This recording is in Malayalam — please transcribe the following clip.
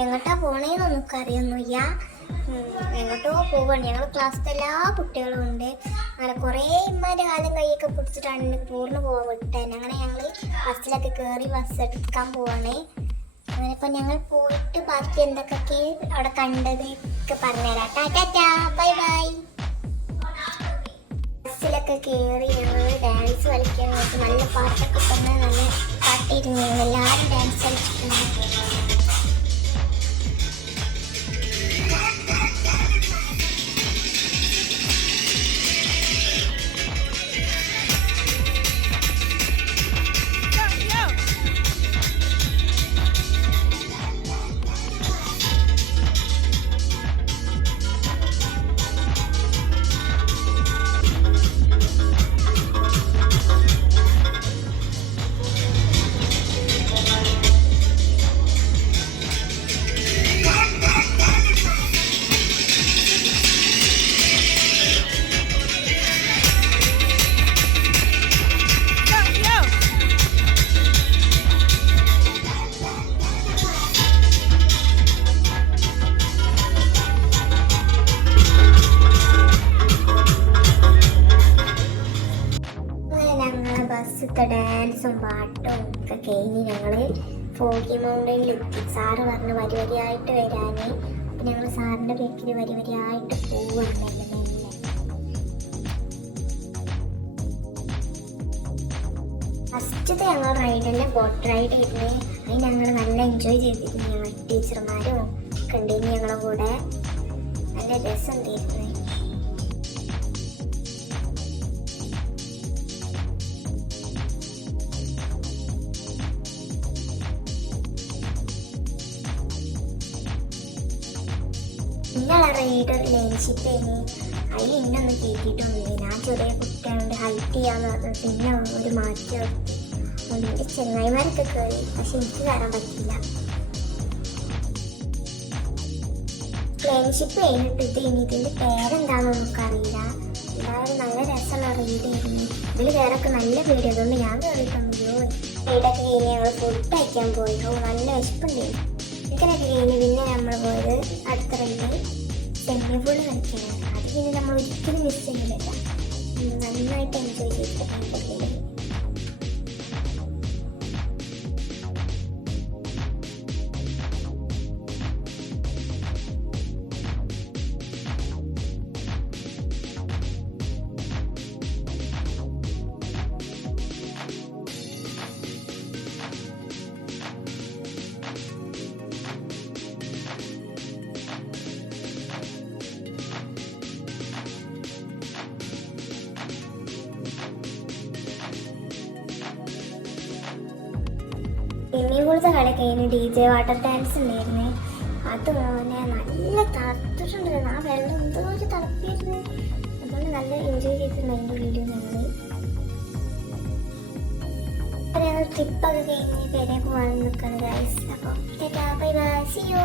എങ്ങോട്ടാ പോണേന്നൊന്നും അറിയൊന്നുമില്ല എങ്ങോട്ടോ പോവാണ്. ഞങ്ങൾ ക്ലാസ്സിലെ എല്ലാ കുട്ടികളും ഉണ്ട്. അങ്ങനെ കുറേ ഇമ്മാന്റെ കാലം കൈയൊക്കെ പിടിച്ചിട്ടാണ് ടൂറിന് പോകാൻ വിട്ടത്. അങ്ങനെ ഞങ്ങൾ ബസ്സിലൊക്കെ കയറി ബസ് എടുക്കാൻ പോവാണ്. അങ്ങനെ ഇപ്പം ഞങ്ങൾ പോയിട്ട് ബാക്കി എന്തൊക്കെ അവിടെ കണ്ടത് ഒക്കെ പറഞ്ഞുതരാം. Tata bye bye. ബസ്സിലൊക്കെ കയറി ഞങ്ങൾ ഡാൻസ് കളിക്കാൻ നല്ല പാട്ടൊക്കെ തന്നെ ഞങ്ങൾ എല്ലാവരും ഡാൻസ് കളിച്ചിട്ടുണ്ട്. ബസ്സിത്തെ ഡാൻസും പാട്ടും ഒക്കെ കഴിഞ്ഞ് ഞങ്ങൾ ഫോഗി മൗണ്ടനിലെത്തി സാറ് പറഞ്ഞ് വരി വരിയായിട്ട് വരാൻ ഞങ്ങൾ സാറിന്റെ ബേക്കിൽ വരി വരിയായിട്ട് പോവുകയാണ് ഫസ്റ്റത്തെ ഞങ്ങൾ റൈഡല്ലേ ബോട്ട് റൈഡ് ആയിരുന്നു. അത് ഞങ്ങൾ നല്ല എൻജോയ് ചെയ്തിരുന്നു. ഞങ്ങൾ ടീച്ചർമാരും ഒക്കെ ഉണ്ടായിരുന്നു ഞങ്ങളുടെ കൂടെ നല്ല രസം ഉണ്ടായിരുന്നു. ഇന്നലെ റൈഡർ ലേൻഷിപ്പ് കഴിഞ്ഞ് അതിൽ ഇന്നൊന്നും കേട്ടിട്ടൊന്നുമില്ല. ഞാൻ ചെറിയ കുട്ടിയായതുകൊണ്ട് ഹൈറ്റ് ചെയ്യാന്ന് പറഞ്ഞിട്ട് പിന്നെ ഒരു മാറ്റി. എന്റെ ചെങ്ങായിമാരൊക്കെ കയറി പക്ഷെ എനിക്ക് കയറാൻ പറ്റില്ല പ്ലേൻഷിപ്പ് കഴിഞ്ഞിട്ട് ഇനി ഇതിന്റെ പേരെന്താണെന്ന് നമുക്കറിയില്ല. എന്തായാലും നല്ല രസമുള്ള റീഡ് ആയിരുന്നു. ഇതിൽ കയറൊക്കെ നല്ല പേടി അതുകൊണ്ട് ഞാൻ കയറിയിട്ടുണ്ടല്ലോ റൈഡൊക്കെ കഴിഞ്ഞ് ഞങ്ങൾ ഫുഡ് കഴിക്കാൻ പോയി. നല്ല വിശപ്പുണ്ടായിരുന്നു ഇങ്ങനെയൊക്കെ കഴിഞ്ഞ് പിന്നെ നമ്മൾ പോയത് അടുത്ത ഫുൾ കളിക്കാനാണ് അത് പിന്നെ നമ്മൾ ഒരിക്കലും മിസ് ചെയ്യുന്നില്ല. നന്നായിട്ട് എൻജോയ് ചെയ്തിട്ടുണ്ട് സ്വിമ്മിംഗ് കൂടുതൽ കളി കഴിഞ്ഞ് ഡി ജെ വാട്ടർ ഡാൻസ് ഉണ്ടായിരുന്നേ. അത് മോനെ നല്ല തണുത്തിട്ടുണ്ടായിരുന്നു ആ വെള്ളം എന്തോ ഒരു തണുപ്പായിരുന്നു. അതുകൊണ്ട് നല്ല എൻജോയ് ചെയ്തിട്ടുണ്ട് അതിന്റെ വീഡിയോ ഞങ്ങൾ ട്രിപ്പ് ട്രിപ്പൊക്കെ കഴിഞ്ഞ് പേരെ പോകാൻ നിൽക്കുന്നത് ഗൈസ് അപ്പോൾ ബൈ ബൈ സി യു